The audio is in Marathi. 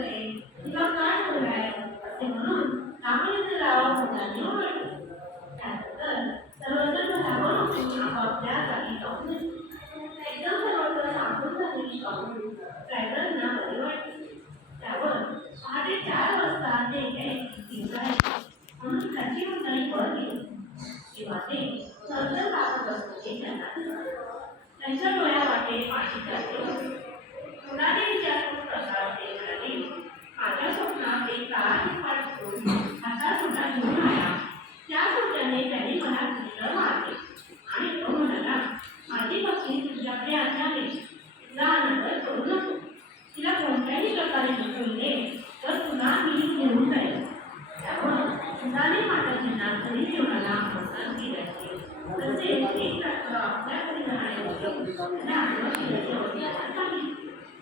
होतंय किंवा काय होणार असे म्हणून आपण जरा मुलांनी ओळखलं. त्यानंतर सर्वजण घरावर उठून आपापल्या जागी जाऊन एकदम सर्वत्र सांगून झालेली पाहून